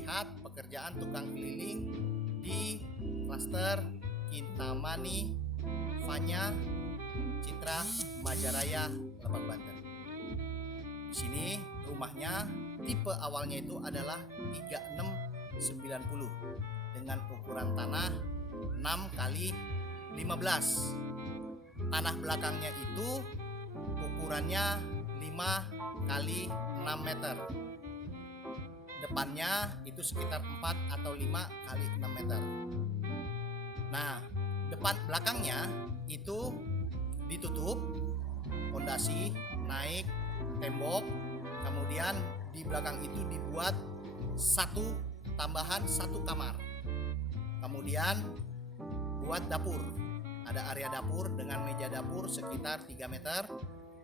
lihat pekerjaan tukang keliling di klaster Kintamani, Fanya, Citra, Majaraya, Lebak Banten. Di sini rumahnya tipe awalnya itu adalah 3690 dengan ukuran tanah 6 kali 15. Tanah belakangnya itu ukurannya 5 kali 6 meter. Depannya itu sekitar 4 atau 5 kali 6 meter. Nah, depan belakangnya itu ditutup fondasi, naik tembok, kemudian di belakang itu dibuat tambahan satu kamar. Kemudian buat dapur. Ada area dapur dengan meja dapur sekitar 3 meter.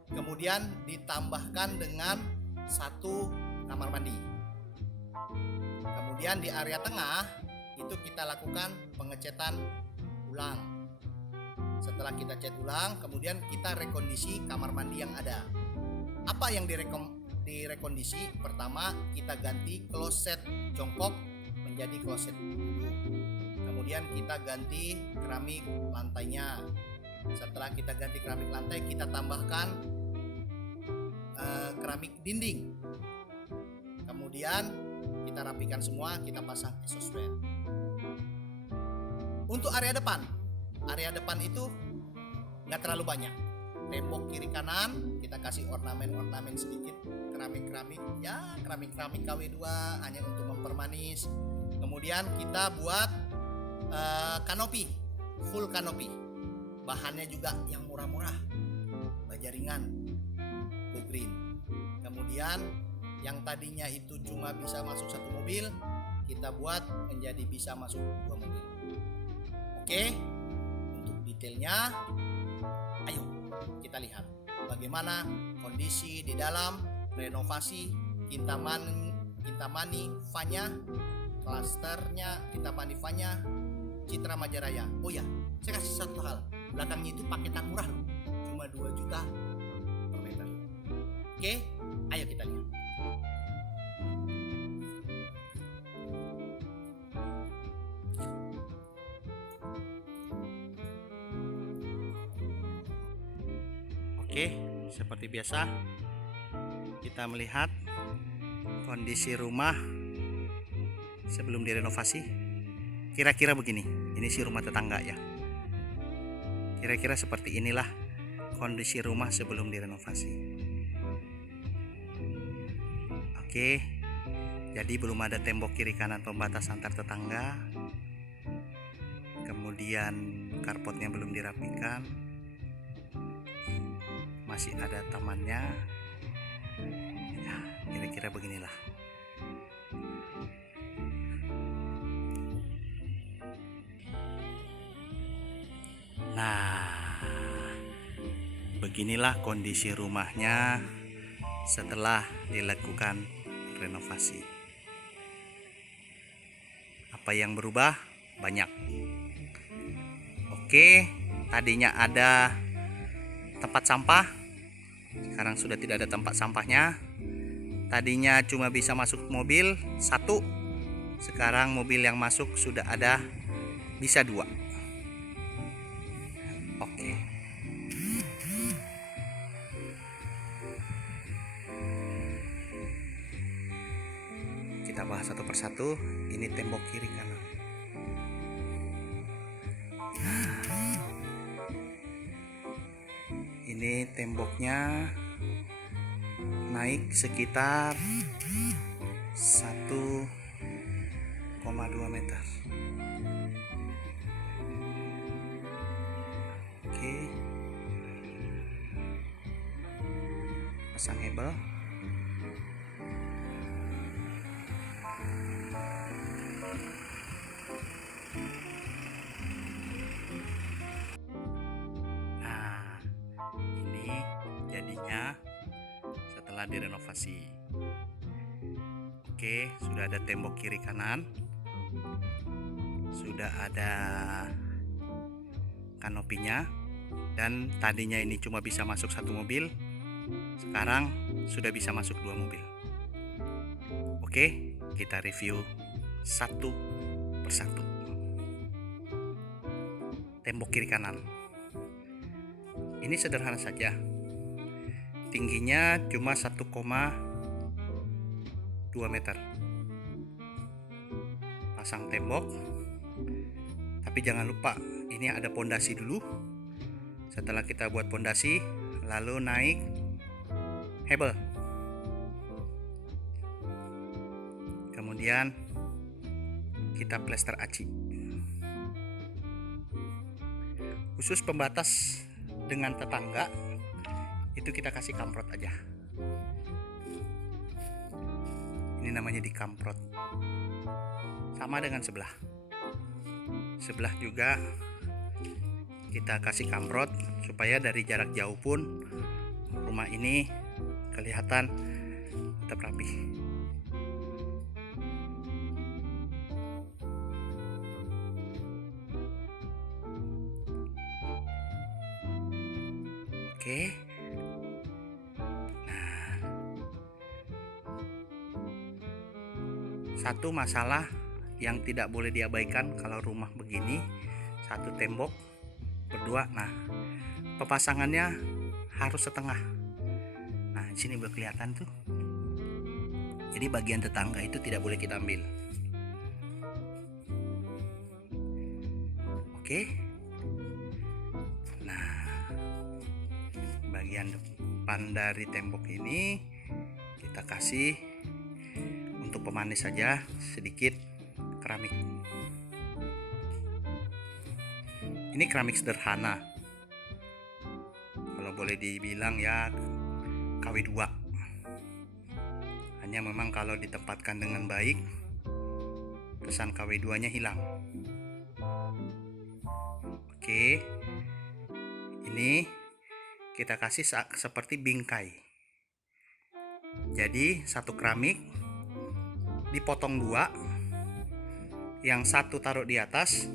Kemudian ditambahkan dengan satu kamar mandi. Kemudian di area tengah itu kita lakukan pengecetan ulang. Setelah kita cat ulang, kemudian kita rekondisi kamar mandi yang ada. Apa yang direkondisi? Pertama, kita ganti kloset jongkok menjadi kloset duduk. Kemudian kita ganti keramik lantainya. Setelah kita ganti keramik lantai, kita tambahkan keramik dinding. Kemudian kita rapikan semua, kita pasang exhaust fan. Untuk area depan itu nggak terlalu banyak. Tembok kiri kanan kita kasih ornamen sedikit, keramik KW2 hanya untuk mempermanis. Kemudian kita buat kanopi, full kanopi. Bahannya juga yang murah-murah, baja ringan, go green. Kemudian yang tadinya itu cuma bisa masuk satu mobil, kita buat menjadi bisa masuk 2 mobil. Oke, untuk detailnya, ayo kita lihat bagaimana kondisi di dalam renovasi Kintamani Fanya, klasternya Kintamani Fanya, Citra Majaraya. Oh ya, saya kasih satu hal, belakangnya itu paketan murah loh, cuma 2 juta per meter. Oke, ayo kita lihat. Oke, seperti biasa kita melihat kondisi rumah sebelum direnovasi. Kira-kira begini, ini sih rumah tetangga ya. Kira-kira seperti inilah kondisi rumah sebelum direnovasi. Oke, jadi belum ada tembok kiri kanan pembatas antar tetangga. Kemudian karpotnya belum dirapikan. Masih ada tamannya. Ya, kira-kira beginilah. Nah, beginilah kondisi rumahnya setelah dilakukan renovasi. Apa yang berubah? Banyak. Oke, tadinya ada tempat sampah, sekarang sudah tidak ada tempat sampahnya. Tadinya cuma bisa masuk mobil 1, sekarang mobil yang masuk sudah ada bisa 2. Oke. Kita bahas satu persatu. Ini tembok kiri kanan. Ini temboknya naik sekitar 1,2 meter. Oke, pasang hebel. Nah, ini jadinya setelah direnovasi. Oke, sudah ada tembok kiri kanan, sudah ada kanopinya, dan tadinya ini cuma bisa masuk 1 mobil, sekarang sudah bisa masuk 2 mobil. Oke, kita review satu persatu. Tembok kiri kanan. Ini sederhana saja. Tingginya cuma 1,2 meter. Pasang tembok. Tapi jangan lupa, ini ada pondasi dulu. Setelah kita buat pondasi, lalu naik hebel. Kemudian kita plester aci. Khusus pembatas dengan tetangga, itu kita kasih kamprot aja. Ini namanya dikamprot. Sama dengan sebelah. Sebelah juga kita kasih kamprot supaya dari jarak jauh pun rumah ini kelihatan tetap rapi. Oke. Nah, satu masalah yang tidak boleh diabaikan kalau rumah begini, satu tembok berdua. Nah, pemasangannya harus setengah. Nah, di sini belum kelihatan tuh. Jadi bagian tetangga itu tidak boleh kita ambil. Oke. Nah, bagian depan dari tembok ini kita kasih untuk pemanis saja sedikit keramik. Ini keramik sederhana, kalau boleh dibilang ya KW2. Hanya memang kalau ditempatkan dengan baik, kesan KW2 nya hilang. Oke, ini kita kasih seperti bingkai. Jadi satu keramik dipotong dua, yang satu taruh di atas,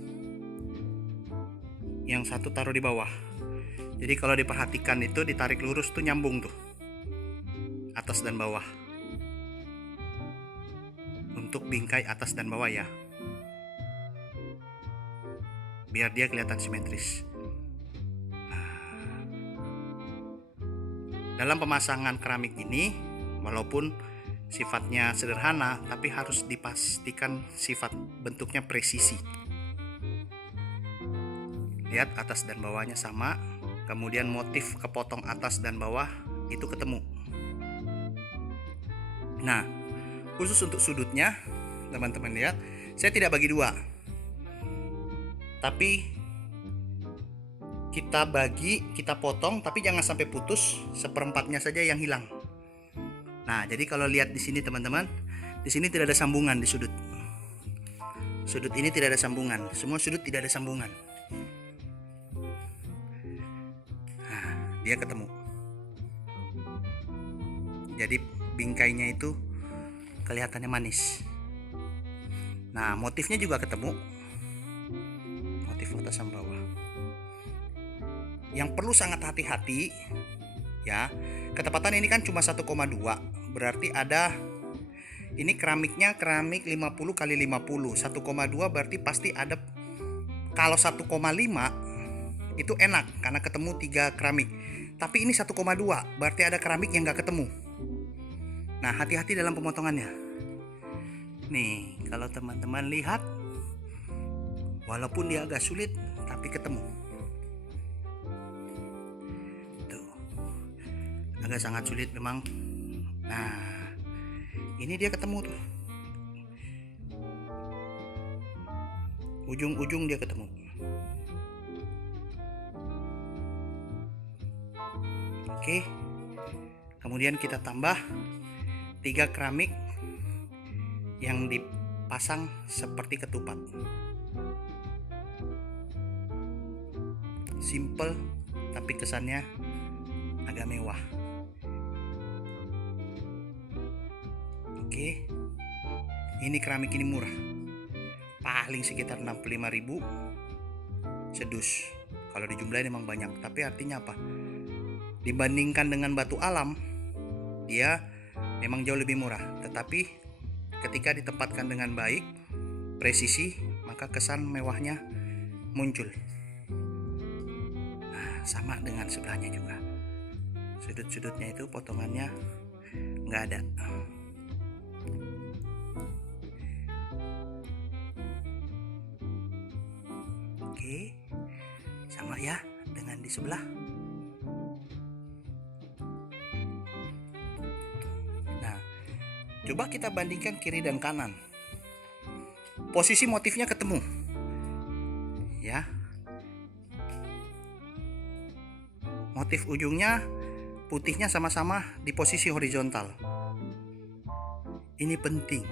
yang satu taruh di bawah. Jadi kalau diperhatikan itu ditarik lurus tuh nyambung tuh, atas dan bawah. Untuk bingkai atas dan bawah ya, biar dia kelihatan simetris. Dalam pemasangan keramik ini, walaupun sifatnya sederhana, tapi harus dipastikan sifat bentuknya presisi. Lihat atas dan bawahnya sama, kemudian motif kepotong atas dan bawah itu ketemu. Nah, khusus untuk sudutnya, teman-teman lihat, saya tidak bagi dua, tapi kita potong, tapi jangan sampai putus, seperempatnya saja yang hilang. Nah, jadi kalau lihat di sini teman-teman, di sini tidak ada sambungan di sudut. Sudut ini tidak ada sambungan, semua sudut tidak ada sambungan. Nah, dia ketemu. Jadi bingkainya itu kelihatannya manis. Nah, motifnya juga ketemu. Motif atas dan bawah. Yang perlu sangat hati-hati ya, ketepatan ini kan cuma 1,2, berarti ada ini keramiknya keramik 50 kali 50, 1,2 berarti pasti ada. Kalau 1,5 itu enak karena ketemu 3 keramik, tapi ini 1,2 berarti ada keramik yang gak ketemu. Nah, hati-hati dalam pemotongannya. Nih, kalau teman-teman lihat, walaupun dia agak sulit tapi ketemu. Agak sangat sulit memang. Nah, ini dia ketemu tuh, ujung-ujung dia ketemu. Oke, kemudian kita tambah 3 keramik yang dipasang seperti ketupat. Simple tapi kesannya agak mewah. Oke, ini keramik ini murah, paling sekitar 65.000 sedus. Kalau dijumlahin memang banyak, tapi artinya apa? Dibandingkan dengan batu alam, dia memang jauh lebih murah. Tetapi ketika ditempatkan dengan baik, presisi, maka kesan mewahnya muncul. Nah, sama dengan sebelahnya juga, sudut-sudutnya itu potongannya nggak ada. Oke, sama ya dengan di sebelah. Nah, coba kita bandingkan kiri dan kanan. Posisi motifnya ketemu, ya. Motif ujungnya putihnya sama-sama di posisi horizontal. Ini penting.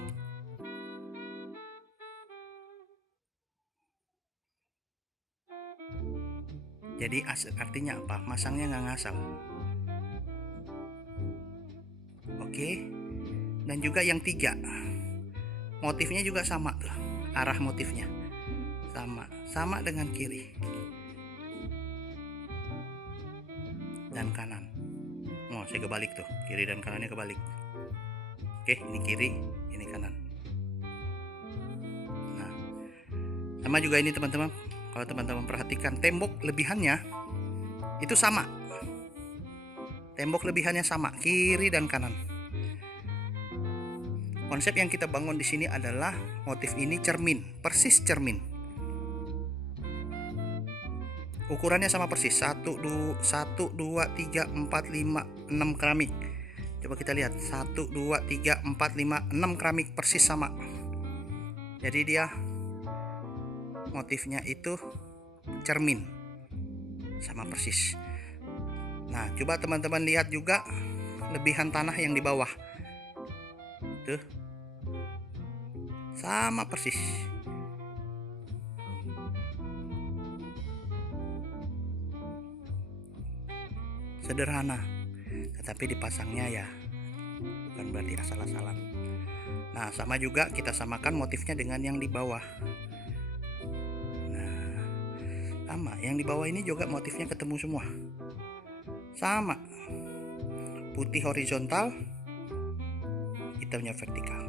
Jadi artinya apa? Masangnya nggak ngasal. Oke. Dan juga yang 3, motifnya juga sama tuh, arah motifnya sama dengan kiri dan kanan. Oh, saya kebalik tuh, kiri dan kanannya kebalik. Oke, ini kiri, ini kanan. Nah, sama juga ini teman-teman. Kalau teman-teman perhatikan, tembok lebihannya itu sama. Tembok lebihannya sama, kiri dan kanan. Konsep yang kita bangun di sini adalah motif ini cermin, persis cermin. Ukurannya sama persis, 1, 2, 3, 4, 5, 6 keramik. Coba kita lihat, 1, 2, 3, 4, 5, 6 keramik persis sama. Jadi dia motifnya itu cermin, sama persis. Nah, coba teman-teman lihat juga lebihan tanah yang di bawah. Tuh, sama persis. Sederhana, tetapi dipasangnya ya bukan berarti asal-asalan. Nah, sama juga kita samakan motifnya dengan yang di bawah. Nah, sama, yang di bawah ini juga motifnya ketemu semua. Sama, putih horizontal, hitamnya vertikal.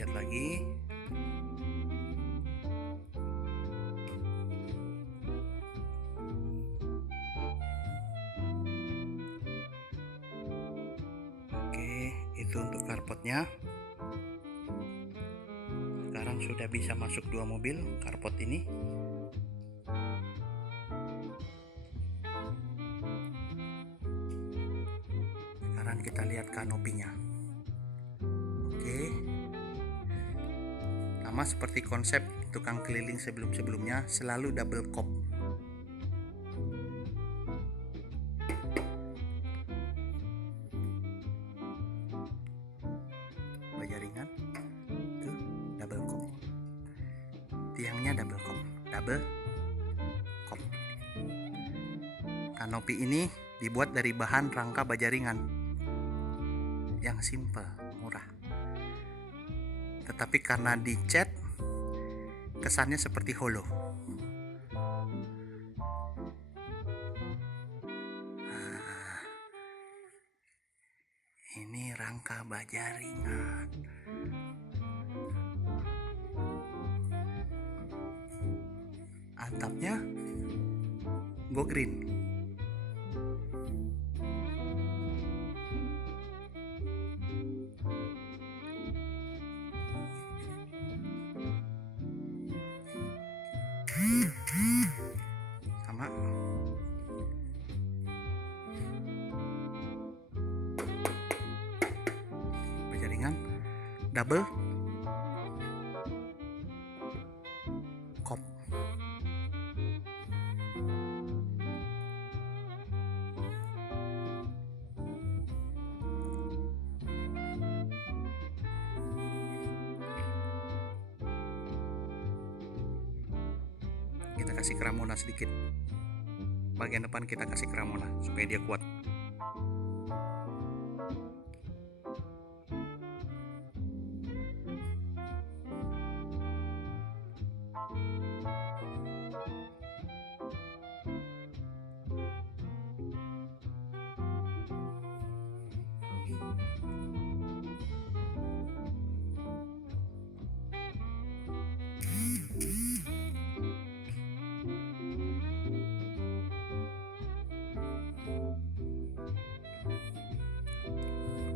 Lihat lagi. Oke, itu untuk karpotnya. Sekarang sudah bisa masuk 2 mobil karpot ini. Sekarang kita lihat kanopinya. Oke, sama seperti konsep tukang keliling sebelum-sebelumnya, selalu double kop. Bajaringan tuh double kop, tiangnya double kop. Kanopi ini dibuat dari bahan rangka bajaringan yang simple, murah. Tetapi karena dicat, kesannya seperti holo. Nah, ini rangka bajaringan. Atapnya go green. Sama bajaringan double kasih keramuna sedikit. Bagian depan kita kasih keramuna supaya dia kuat.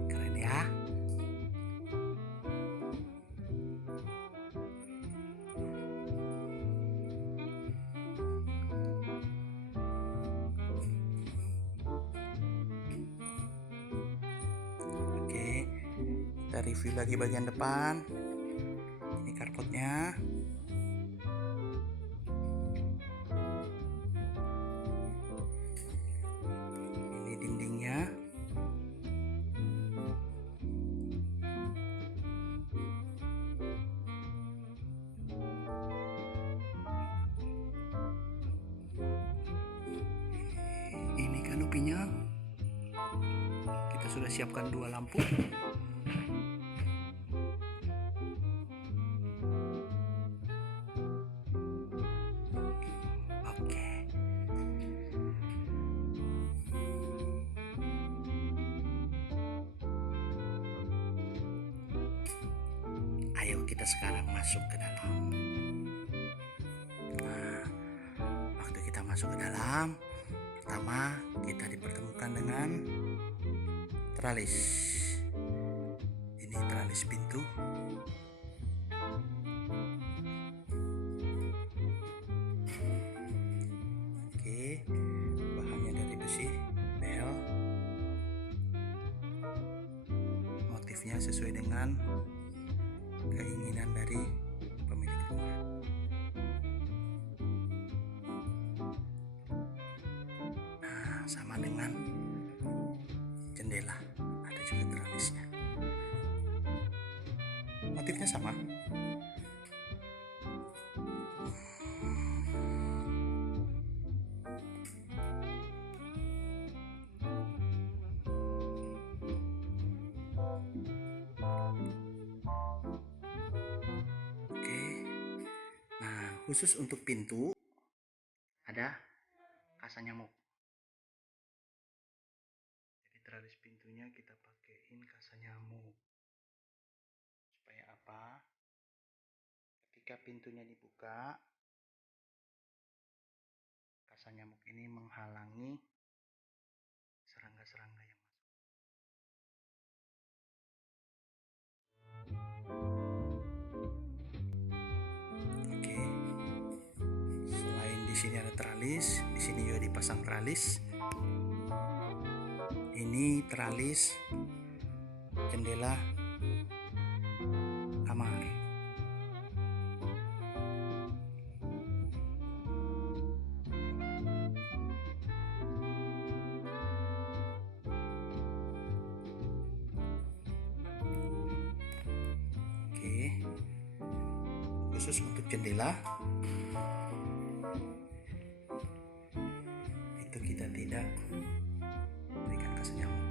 Keren ya. Oke, kita review lagi bagian depan. Ini karpotnya. Ini dindingnya. Ini kanopinya. Kita sudah siapkan 2 lampu. Oke. Ayo kita sekarang masuk ke dalam. Nah, waktu kita masuk ke dalam, pertama kita dipertemukan dengan tralis. Ini tralis pintu. Oke, bahannya dari besi bel. Motifnya sesuai dengan keinginan dari pemilik rumah. Nah, sama dengan jendela, ada juga tralisnya. Motifnya sama. Oke. Nah, khusus untuk pintu ada kasa nyamuk. Jadi tralis pintunya kita pakein kasa nyamuk. Supaya apa? Ketika pintunya dibuka, kasa nyamuk ini menghalangi serangga-serangga yang masuk. Oke. Selain di sini ada tralis, di sini juga dipasang tralis. Ini tralis jendela kamar. Oke, khusus untuk jendela itu kita tidak berikan kasa nyamuk.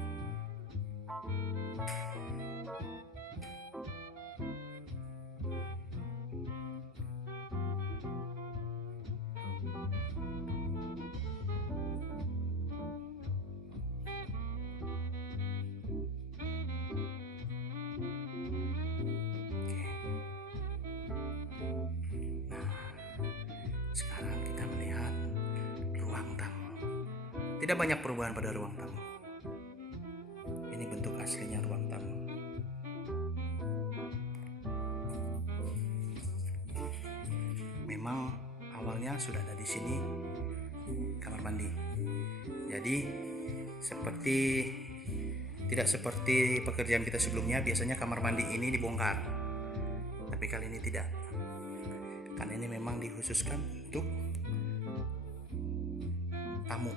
Sekarang kita melihat ruang tamu. Tidak banyak perubahan pada ruang tamu. Ini bentuk aslinya ruang tamu. Memang awalnya sudah ada di sini kamar mandi. Jadi tidak seperti pekerjaan kita sebelumnya, biasanya kamar mandi ini dibongkar. Tapi kali ini tidak. Karena ini memang dikhususkan untuk tamu.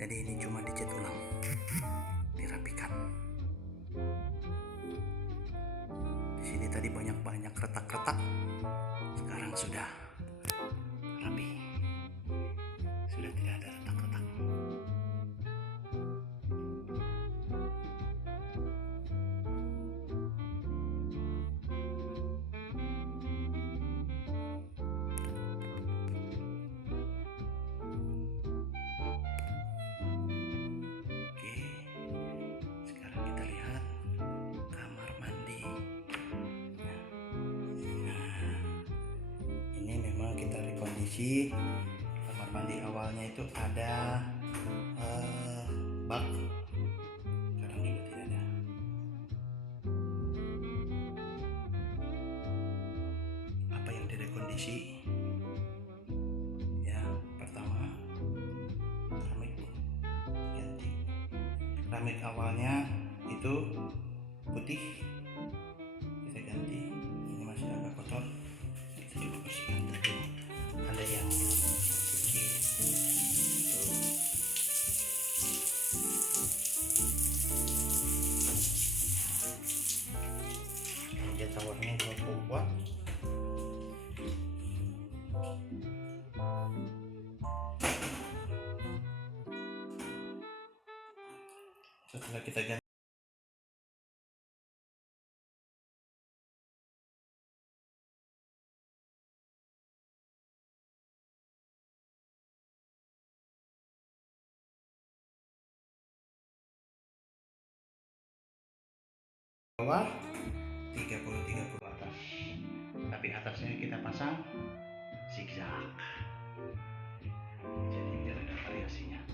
Jadi ini cuma dicat ulang, dirapikan. Di sini tadi banyak retak-retak. Sekarang sekarang sudah rapi, sudah tidak ada retak-retak. Oke, sekarang kita lihat kamar mandi. Ini memang kita rekondisi. Kamar mandi awalnya itu ada bak, sekarang juga tidak ada. Apa yang direkondisi? Ya, pertama keramik ganti. Keramik awalnya itu putih, kita ganti. Ini masih agak kotor, kita coba bersihkan tadi. Ada yang cuci tuh. Dia tawarnya cukup kuat. Setelah kita ganti bawah 30 atas, tapi atasnya kita pasang zigzag, jadi biar ada variasinya.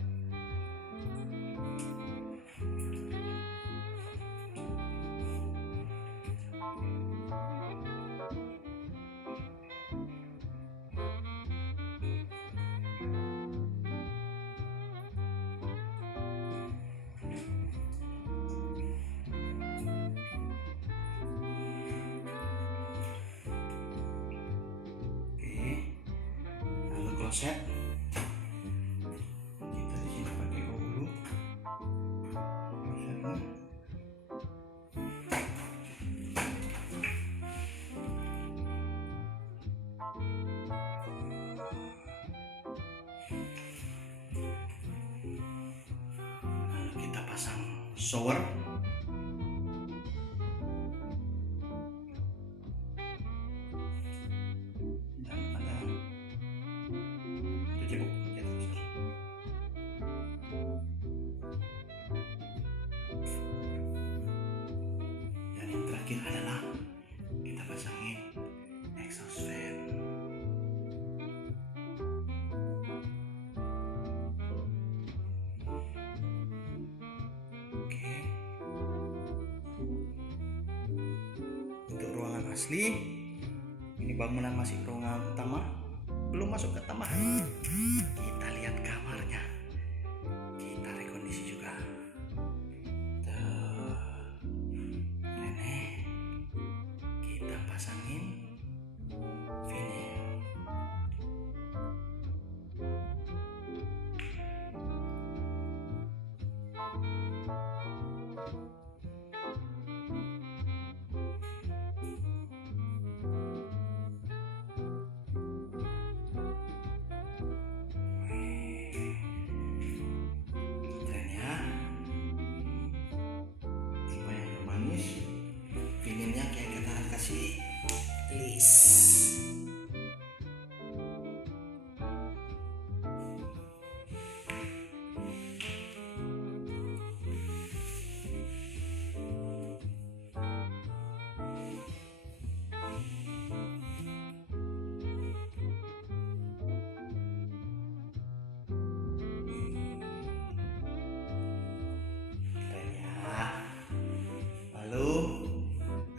Kloset kita di sini pakai dulu klosetnya. Lalu kita pasang shower. Dan yang terakhir adalah kita pasangin exhaust fan. Oke. Untuk ruangan asli, ini bangunan masih ruangan utama, belum masuk ke tambahan. Kita lihat kamarnya, kita rekondisi juga. Ini kita pasangin vinyl. Vinilnya kayak kita kasih list.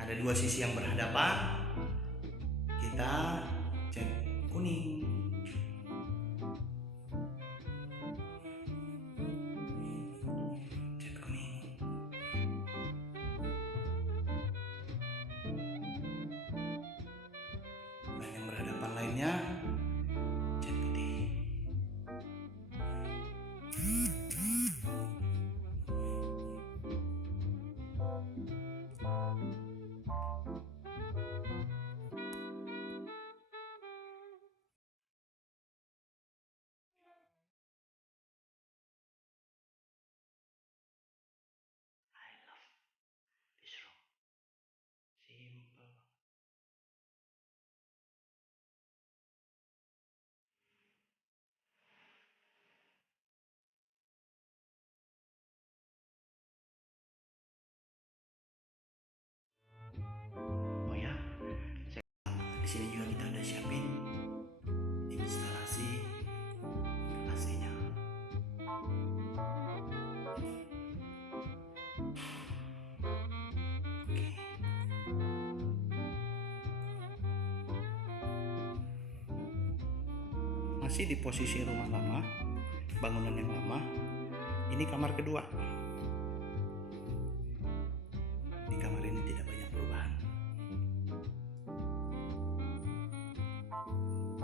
Ada dua sisi yang berhadapan, kita cat kuning. Cat kuning. Dan yang berhadapan lainnya cat putih. Di sini juga kita udah siapin instalasi AC-nya. Masih di posisi rumah lama, bangunan yang lama. Ini kamar kedua. Di kamar ini tidak banyak perubahan,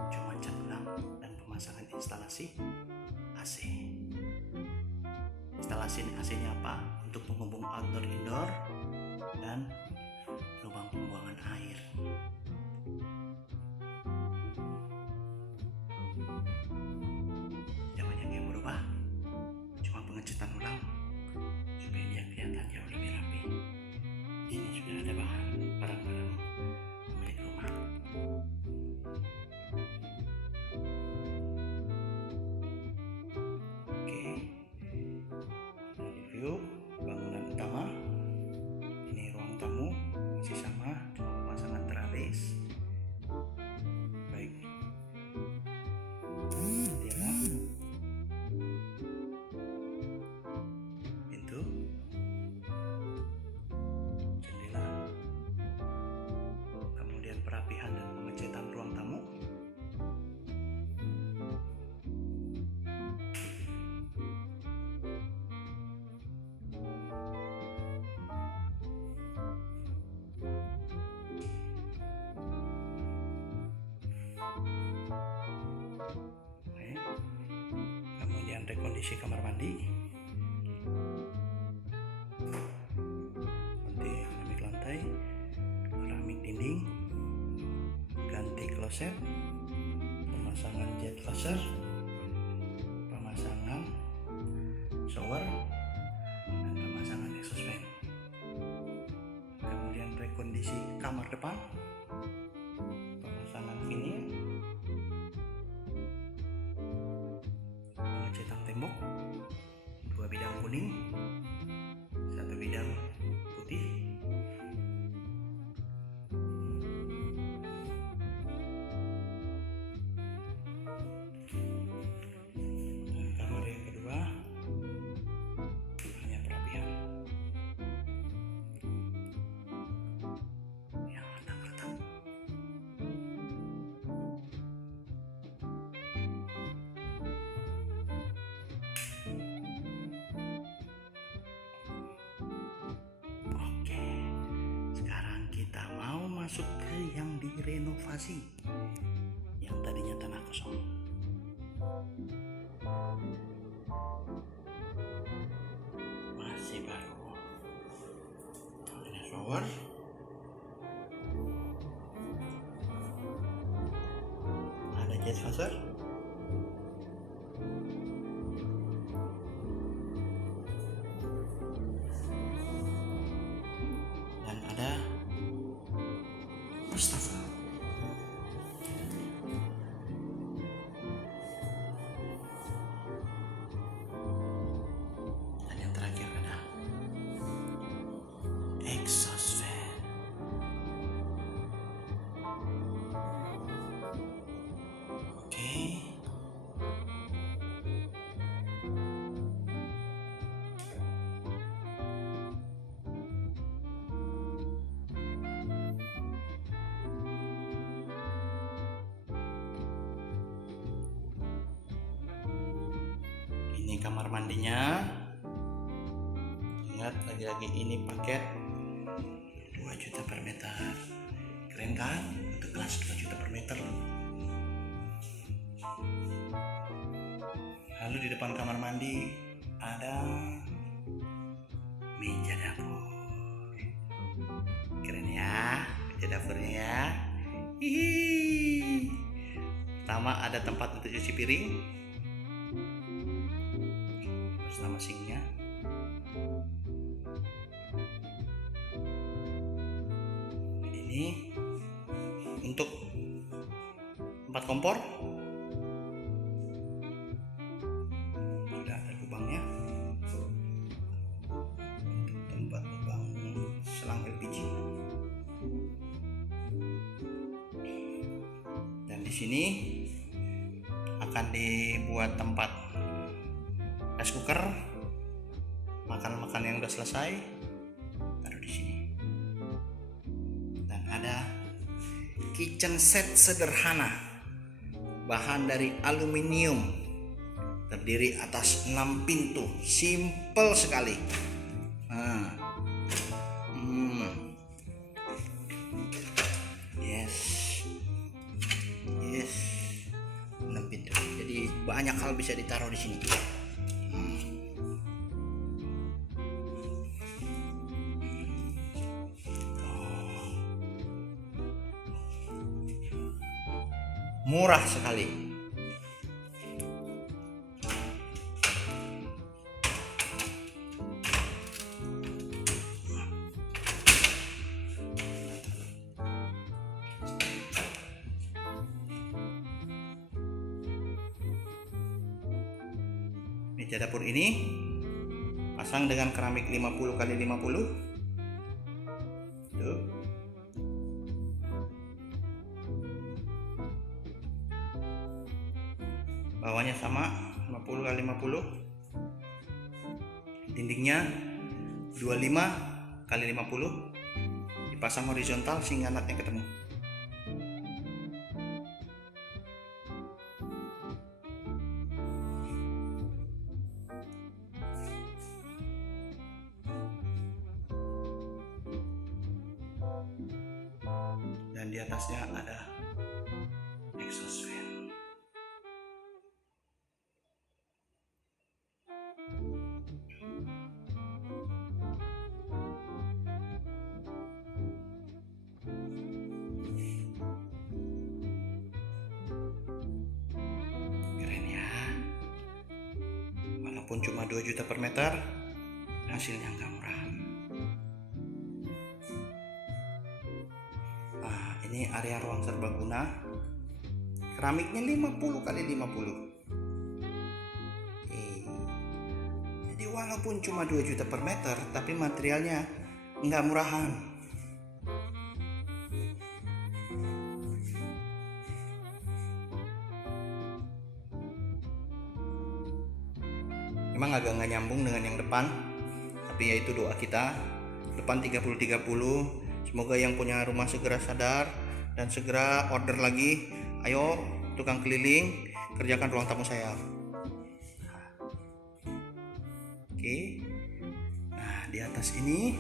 cuma cat ulang dan pemasangan instalasi AC. Instalasi AC-nya apa? Untuk penghubung outdoor indoor dan lubang pembuangan air. Tidak banyak yang berubah, cuma pengecatan ulang supaya dia kelihatan jauh lebih rapi. Ini sudah ada bahan barang-barang milik rumah. Oke, review bangunan utama. Ini ruang tamu masih sama, cuma pemasangan teralis. Baik, jendela, pintu, jendela, kemudian perapihan dan pengecatan ruang tamu. Kemudian rekondisi kamar mandi, ganti keramik lantai, keramik dinding, ganti kloset, pemasangan jet washer, pemasangan shower, dan pemasangan exhaust fan. Kemudian rekondisi kamar depan, pemasangan vinil, pengecatan tembok, 2 bidang kuning, 1 bidang putih. Dan kamar yang kedua hanya perapian yang retak-retak. Oke, sekarang kita mau masuk ke yang direnovasi, yang tadinya tanah kosong. Masih baru. Ada shower, ada jet washer, dan ada wastafel. Dan yang terakhir ada exhaust fan. Oke. Ini kamar mandinya. Ingat, lagi-lagi ini paket 2 juta per meter. Keren kan? Untuk kelas 2 juta per meter. Lalu di depan kamar mandi ada meja dapur. Keren ya, meja dapurnya ya. Hihi. Pertama ada tempat untuk cuci piring bersama sinknya. Ini untuk 4 kompor. Sudah ada lubangnya untuk tempat lubang selang LPG. sini akan dibuat tempat rice cooker. Makan yang udah selesai taruh di sini. Dan ada kitchen set sederhana, bahan dari aluminium, terdiri atas 6 pintu, simple sekali. Yes, 6 pintu. Jadi banyak hal bisa ditaruh di sini. Murah sekali. Meja dapur ini pasang dengan keramik 50 x 50. Tuh. Bawahnya sama 50 x 50. Dindingnya 25 x 50. Dipasang horizontal sehingga natnya ketemu. Dan di atasnya ada exhaust fan. Keren ya. Walaupun cuma 2 juta per meter, hasilnya nggak murahan. Ini area ruang serbaguna, keramiknya 50 x 50. Jadi walaupun cuma 2 juta per meter, tapi materialnya nggak murahan. Memang agak nggak nyambung dengan yang depan, tapi ya itu doa kita. Depan 30-30. Semoga yang punya rumah segera sadar dan segera order lagi. Ayo tukang keliling, kerjakan ruang tamu saya. Oke. Nah, di atas ini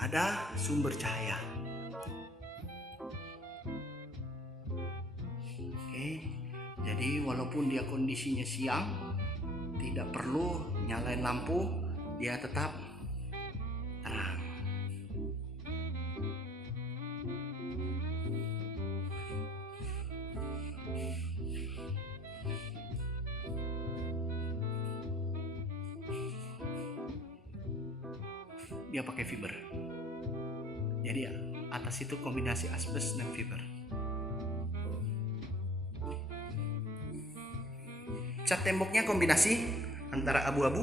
ada sumber cahaya. Oke. Jadi walaupun dia kondisinya siang, tidak perlu nyalain lampu, dia tetap terang. Dia pakai fiber. Jadi atas itu kombinasi asbes dan fiber. Cat temboknya kombinasi antara abu-abu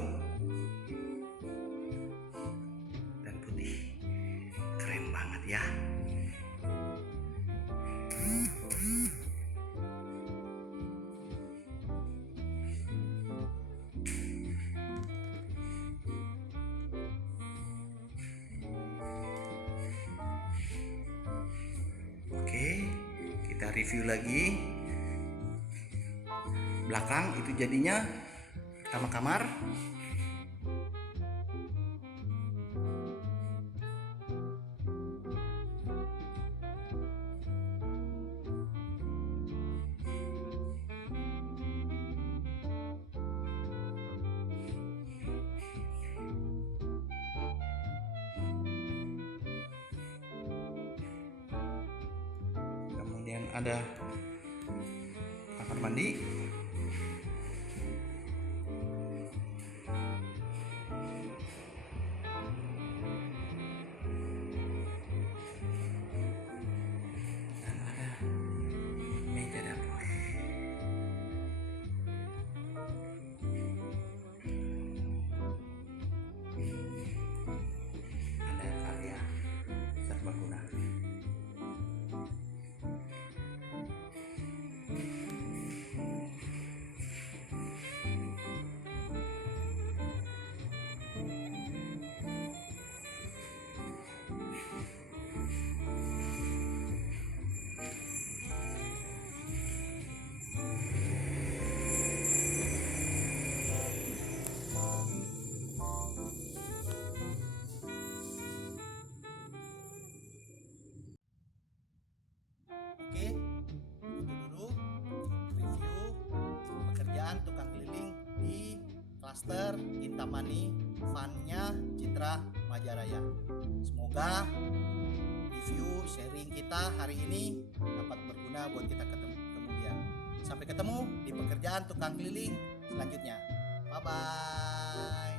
dan putih. Keren banget ya. Oke, kita review lagi. Belakang itu jadinya pertama kamar. Kemudian ada kamar mandi. Dan ada meja dapur. Ada area serbaguna. Ramani, fannya Citra Majaraya. Semoga review sharing kita hari ini dapat berguna buat kita kemudian. Sampai ketemu di pekerjaan tukang keliling selanjutnya. Bye bye.